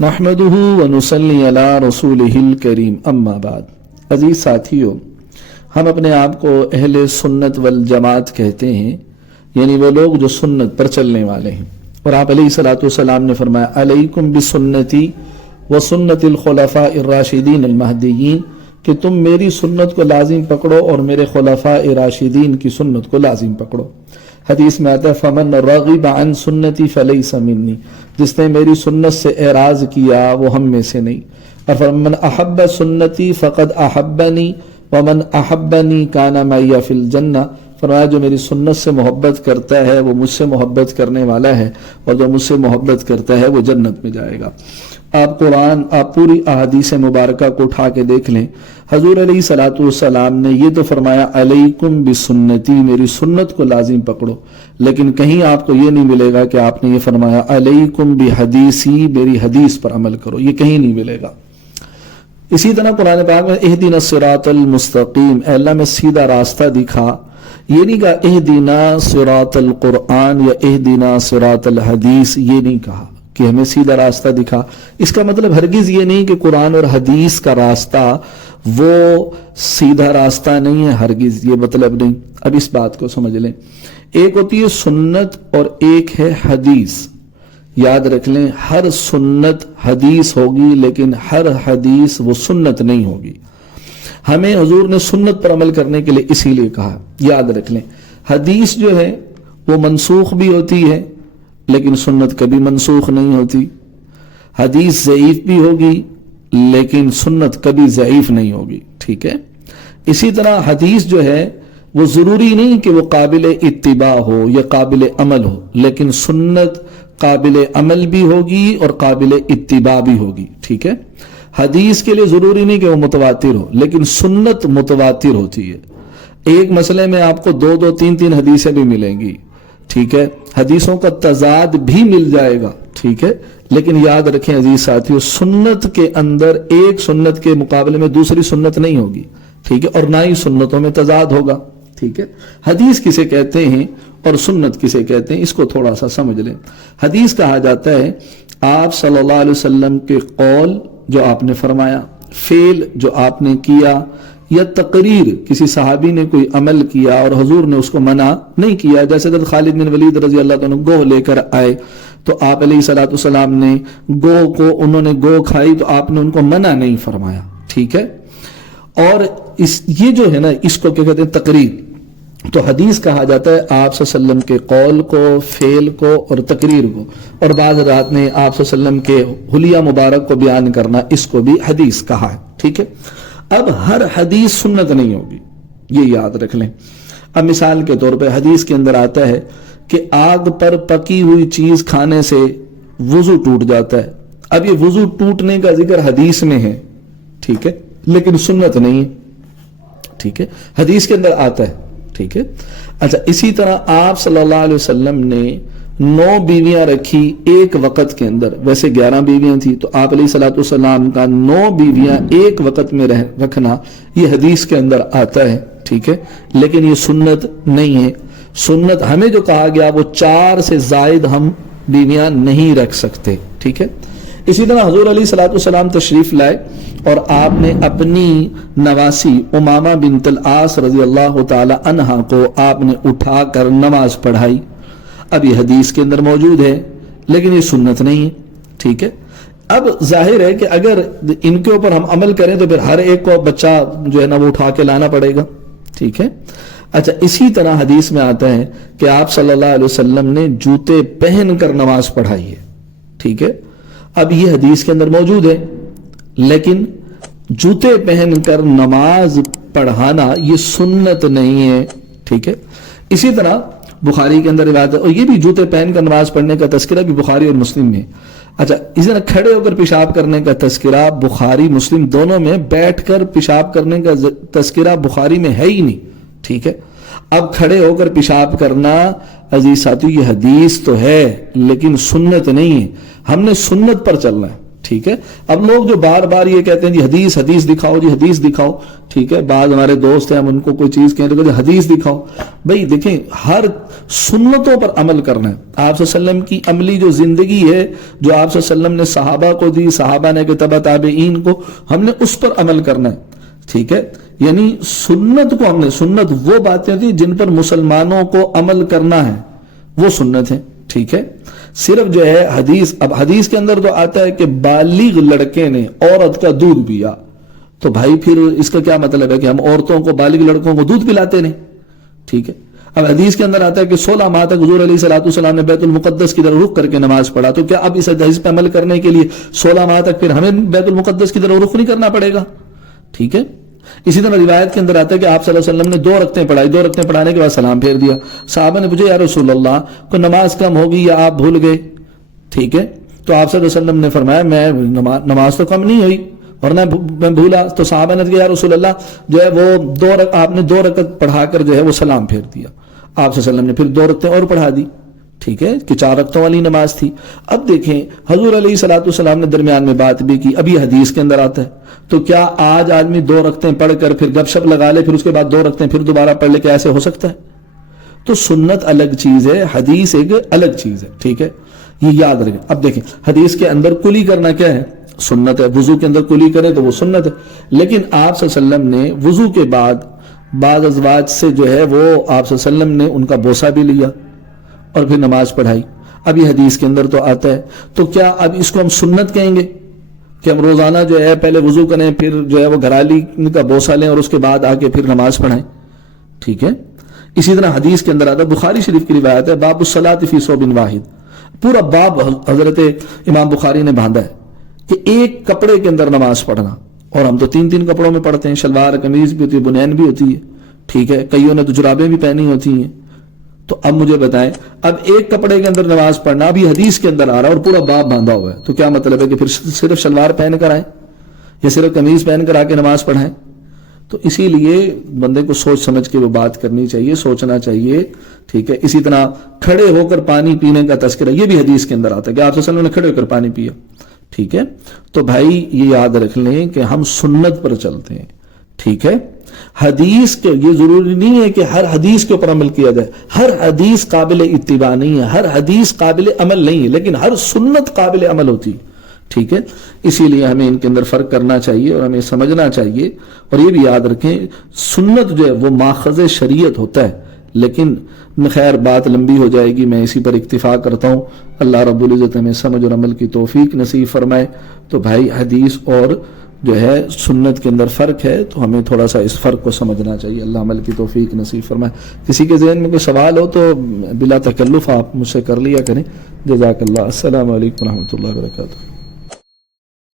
نحمدہ ونصلی علی رسولہ الکریم اما بعد۔ عزیز ساتھیو، ہم اپنے آپ کو اہل سنت والجماعت کہتے ہیں، یعنی وہ لوگ جو سنت پر چلنے والے ہیں، اور آپ علیہ الصلوۃ والسلام نے فرمایا علیکم بسنتی وسنت الخلفاء الراشدین المہدیین، کہ تم میری سنت کو لازم پکڑو اور میرے خلفاء راشدین کی سنت کو لازم پکڑو۔ حدیث میں آتا ہے فمن رغب عن سنتی فلیس منی، جس نے میری سنت سے اعراض کیا وہ ہم میں سے نہیں۔ اور فمن احب سنتی فقد احبنی ومن احبنی کان معی فی الجنہ، فرمایا جو میری سنت سے محبت کرتا ہے وہ مجھ سے محبت کرنے والا ہے، اور جو مجھ سے محبت کرتا ہے وہ جنت میں جائے گا۔ آپ پوری احادیث مبارکہ کو اٹھا کے دیکھ لیں، حضور علیہ الصلوۃ والسلام نے یہ تو فرمایا علیکم بسنتی، میری سنت کو لازم پکڑو، لیکن کہیں آپ کو یہ نہیں ملے گا کہ آپ نے یہ فرمایا علیکم بحدیثی، میری حدیث پر عمل کرو، یہ کہیں نہیں ملے گا۔ اسی طرح قرآن پاک میں اہدنا الصراط المستقیم، اے اللہ میں سیدھا راستہ دکھا، یہ نہیں کہا اہدنا صراط القرآن یا اہدنا صراط الحدیث، یہ نہیں کہا کہ ہمیں سیدھا راستہ دکھا۔ اس کا مطلب ہرگز یہ نہیں کہ قرآن اور حدیث کا راستہ وہ سیدھا راستہ نہیں ہے، ہرگز یہ مطلب نہیں۔ اب اس بات کو سمجھ لیں، ایک ہوتی ہے سنت اور ایک ہے حدیث۔ یاد رکھ لیں، ہر سنت حدیث ہوگی لیکن ہر حدیث وہ سنت نہیں ہوگی۔ ہمیں حضور نے سنت پر عمل کرنے کے لیے اسی لیے کہا۔ یاد رکھ لیں، حدیث جو ہے وہ منسوخ بھی ہوتی ہے لیکن سنت کبھی منسوخ نہیں ہوتی۔ حدیث ضعیف بھی ہوگی لیکن سنت کبھی ضعیف نہیں ہوگی، ٹھیک ہے۔ اسی طرح حدیث جو ہے وہ ضروری نہیں کہ وہ قابل اتباع ہو یا قابل عمل ہو، لیکن سنت قابل عمل بھی ہوگی اور قابل اتباع بھی ہوگی، ٹھیک ہے۔ حدیث کے لیے ضروری نہیں کہ وہ متواتر ہو، لیکن سنت متواتر ہوتی ہے۔ ایک مسئلے میں آپ کو دو تین حدیثیں بھی ملیں گی، ٹھیک ہے۔ حدیثوں کا تضاد بھی مل جائے گا، ٹھیک ہے، لیکن یاد رکھیں عزیز ساتھیو، سنت کے اندر ایک سنت کے مقابلے میں دوسری سنت نہیں ہوگی، ٹھیک ہے، اور نہ ہی سنتوں میں تضاد ہوگا، ٹھیک ہے۔ حدیث کسے کہتے ہیں اور سنت کسے کہتے ہیں، اس کو تھوڑا سا سمجھ لیں۔ حدیث کہا جاتا ہے آپ صلی اللہ علیہ وسلم کے قول جو آپ نے فرمایا، فعل جو آپ نے کیا، یا تقریر کسی صحابی نے کوئی عمل کیا اور حضور نے اس کو منع نہیں کیا۔ جیسے حضرت خالد بن ولید رضی اللہ عنہ گوہ لے کر آئے تو آپ علیہ الصلوۃ والسلام نے انہوں نے گو کھائی تو آپ نے ان کو منع نہیں فرمایا، ٹھیک ہے۔ اور یہ جو ہے نا، اس کو کیا کہتے ہیں، تقریر۔ تو حدیث کہا جاتا ہے آپ صلی اللہ علیہ وسلم کے قول کو، فعل کو اور تقریر کو، اور بعض رات نے آپ صلی اللہ علیہ وسلم کے حلیہ مبارک کو بیان کرنا، اس کو بھی حدیث کہا ہے، ٹھیک ہے۔ اب ہر حدیث سنت نہیں ہوگی، یہ یاد رکھ لیں۔ اب مثال کے طور پہ حدیث کے اندر آتا ہے کہ آگ پر پکی ہوئی چیز کھانے سے وضو ٹوٹ جاتا ہے۔ اب یہ وضو ٹوٹنے کا ذکر حدیث میں ہے، ٹھیک ہے، لیکن سنت نہیں ہے، ٹھیک ہے، حدیث کے اندر آتا ہے، ٹھیک ہے۔ اچھا، اسی طرح آپ صلی اللہ علیہ وسلم نے 9 بیویاں رکھی ایک وقت کے اندر، ویسے 11 بیویاں تھی، تو آپ علیہ الصلوۃ والسلام کا 9 بیویاں ایک وقت میں رکھنا یہ حدیث کے اندر آتا ہے، ٹھیک ہے، لیکن یہ سنت نہیں ہے۔ سنت ہمیں جو کہا گیا وہ 4 سے زائد ہم بیویاں نہیں رکھ سکتے، ٹھیک ہے۔ اسی طرح حضور علیہ الصلوۃ والسلام تشریف لائے اور آپ نے اپنی نواسی امامہ بنت العاص رضی اللہ تعالی عنہا کو آپ نے اٹھا کر نماز پڑھائی۔ اب یہ حدیث کے اندر موجود ہے لیکن یہ سنت نہیں ہے، ٹھیک ہے۔ اب ظاہر ہے کہ اگر ان کے اوپر ہم عمل کریں تو پھر ہر ایک کو بچہ جو ہے نا وہ اٹھا کے لانا پڑے گا، ٹھیک ہے۔ اچھا، اسی طرح حدیث میں آتا ہے کہ آپ صلی اللہ علیہ وسلم نے جوتے پہن کر نماز پڑھائی ہے، ٹھیک ہے۔ اب یہ حدیث کے اندر موجود ہے لیکن جوتے پہن کر نماز پڑھانا یہ سنت نہیں ہے، ٹھیک ہے۔ اسی طرح بخاری کے اندر روایت ہے، اور یہ بھی جوتے پہن کر نماز پڑھنے کا تذکرہ بھی بخاری اور مسلم میں۔ اچھا، اسی طرح کھڑے ہو کر پیشاب کرنے کا تذکرہ بخاری مسلم دونوں میں، بیٹھ کر پیشاب کرنے کا تذکرہ بخاری میں ہے ہی نہیں، ٹھیک ہے۔ اب کھڑے ہو کر پیشاب کرنا عزیز ساتھیو یہ حدیث تو ہے لیکن سنت نہیں ہے، ہم نے سنت پر چلنا ہے، ٹھیک ہے. اب لوگ جو بار بار یہ کہتے ہیں جی حدیث حدیث دکھاؤ، جی حدیث دکھاؤ، ٹھیک ہے، بعض ہمارے دوست ہیں ہم ان کو کوئی چیز کہیں تو کہتے ہیں حدیث دکھاؤ. بھئی دیکھیں ہر سنتوں پر عمل کرنا ہے. آپ صلی اللہ علیہ وسلم کی عملی جو زندگی ہے جو آپ صلی اللہ علیہ وسلم نے صحابہ کو دی، صحابہ نے تبع تابعین کو، ہم نے اس پر عمل کرنا ہے. ٹھیک ہے، یعنی سنت کو ہم نے، سنت وہ باتیں تھیں جن پر مسلمانوں کو عمل کرنا ہے، وہ سنت ہے. ٹھیک ہے، صرف جو ہے حدیث، اب حدیث کے اندر تو آتا ہے کہ بالغ لڑکے نے عورت کا دودھ پیا، تو بھائی پھر اس کا کیا مطلب ہے کہ ہم عورتوں کو، بالغ لڑکوں کو دودھ پلاتے نہیں. ٹھیک ہے، اب حدیث کے اندر آتا ہے کہ 16 ماہ تک حضور علیہ السلام نے بیت المقدس کی طرف رخ کر کے نماز پڑھا، تو کیا اب اس حدیث پہ عمل کرنے کے لیے 16 ماہ تک پھر ہمیں بیت المقدس کی طرف رخ نہیں کرنا پڑے گا؟ ٹھیک ہے. اسی طرح روایت کے اندر آتا ہے کہ آپ صلی اللہ علیہ وسلم نے 2 رکعتیں پڑھائی، 2 رکعتیں پڑھانے کے بعد سلام پھیر دیا. صحابہ نے پوچھا یا رسول اللہ کو نماز کم ہوگی یا آپ بھول گئے؟ ٹھیک ہے، تو آپ صلی اللہ علیہ وسلم نے فرمایا میں نماز تو کم نہیں ہوئی اور میں بھولا. تو صحابہ نے کہا یا رسول اللہ جو ہے وہ آپ نے 2 رکعت پڑھا کر جو ہے وہ سلام پھیر دیا. آپ صلی اللہ علیہ وسلم نے پھر 2 رکعتیں اور پڑھا دی. ٹھیک ہے، کہ 4 رکعتوں والی نماز تھی. اب دیکھیں حضور علیہ السلام نے درمیان میں بات بھی کی، ابھی حدیث کے اندر آتا ہے. تو کیا آج آدمی 2 رکعتیں پڑھ کر پھر گپ شپ لگا لے، پھر اس کے بعد 2 رکعتیں پھر دوبارہ پڑھ لے، کیا ایسے ہو سکتا ہے؟ تو سنت الگ چیز ہے، حدیث ایک الگ چیز ہے. ٹھیک ہے، یہ یاد رکھیں. اب دیکھیں حدیث کے اندر کلی کرنا کیا ہے؟ سنت ہے. وضو کے اندر کلی کرے تو وہ سنت ہے. لیکن آپ صلی اللہ علیہ وسلم نے وضو کے بعد بعض ازواج سے جو ہے وہ آپ صلی اللہ علیہ وسلم نے ان کا بوسہ بھی لیا اور پھر نماز پڑھائی. اب یہ حدیث کے اندر تو آتا ہے. تو کیا اب اس کو ہم سنت کہیں گے کہ ہم روزانہ جو ہے پہلے وضو کریں، پھر جو ہے وہ گھرالی کا بوسہ لیں اور اس کے بعد آ کے پھر نماز پڑھائیں؟ ٹھیک ہے. اسی طرح حدیث کے اندر آتا ہے، بخاری شریف کی روایت ہے، باب الصلاۃ فی ثوب واحد. پورا باب حضرت امام بخاری نے باندھا ہے کہ ایک کپڑے کے اندر نماز پڑھنا. اور ہم تو 3 کپڑوں میں پڑھتے ہیں، شلوار قمیض بھی ہوتی ہے، بنین بھی ہوتی ہے. ٹھیک ہے، کئیوں نے تو جرابیں بھی پہنی ہوتی ہیں. تو اب مجھے بتائیں، اب ایک کپڑے کے اندر نماز پڑھنا ابھی حدیث کے اندر آ رہا ہے اور پورا باب باندھا ہوا ہے، تو کیا مطلب ہے کہ پھر صرف شلوار پہن کر آئیں یا صرف قمیض پہن کر آ کے نماز پڑھائیں؟ تو اسی لیے بندے کو سوچ سمجھ کے وہ بات کرنی چاہیے، سوچنا چاہیے. ٹھیک ہے، اسی طرح کھڑے ہو کر پانی پینے کا تذکرہ، یہ بھی حدیث کے اندر آتا ہے کہ آپ صلی اللہ علیہ وسلم نے کھڑے ہو کر پانی پیا. ٹھیک ہے، تو بھائی یہ یاد رکھ لیں کہ ہم سنت پر چلتے ہیں. ٹھیک ہے، حدیث کے یہ ضروری نہیں ہے کہ ہر حدیث کے اوپر عمل کیا جائے، ہر حدیث قابل اتباع نہیں ہے، ہر حدیث قابل عمل نہیں ہے، لیکن ہر سنت قابل عمل ہوتی ہے. ٹھیک ہے، اسی لیے ہمیں ان کے اندر فرق کرنا چاہیے اور ہمیں سمجھنا چاہیے. اور یہ بھی یاد رکھیں سنت جو ہے وہ ماخذ شریعت ہوتا ہے. لیکن خیر بات لمبی ہو جائے گی، میں اسی پر اکتفا کرتا ہوں. اللہ رب العزت ہمیں سمجھ اور عمل کی توفیق نصیب فرمائے. تو بھائی حدیث اور جو ہے سنت کے اندر فرق ہے، تو ہمیں تھوڑا سا اس فرق کو سمجھنا چاہیے. اللہ عمل کی توفیق نصیب فرمائے. کسی کے ذہن میں کوئی سوال ہو تو بلا تکلف آپ مجھ سے کر لیا کریں. جزاک اللہ. السلام علیکم ورحمۃ اللہ وبرکاتہ.